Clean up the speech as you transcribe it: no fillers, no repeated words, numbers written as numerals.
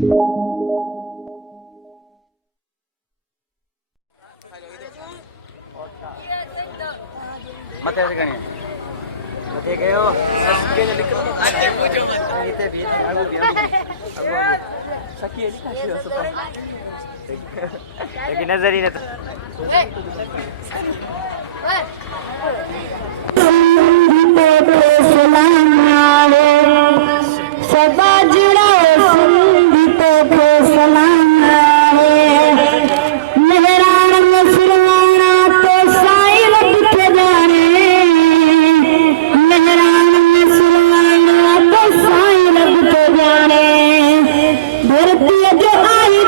मत ऐसे करनी मत गए हो सके जो दिक्कत आते पूछो मत इतने भी आगू भी सकी है नहीं सुपर लेकिन नजर ही नहीं सदा जुड़ा संगीत को सलाम मेहरान मुसलमाना तो साई रब के जाने मेहरान मुसलमाना तो साई रब के जाने धरती जो आई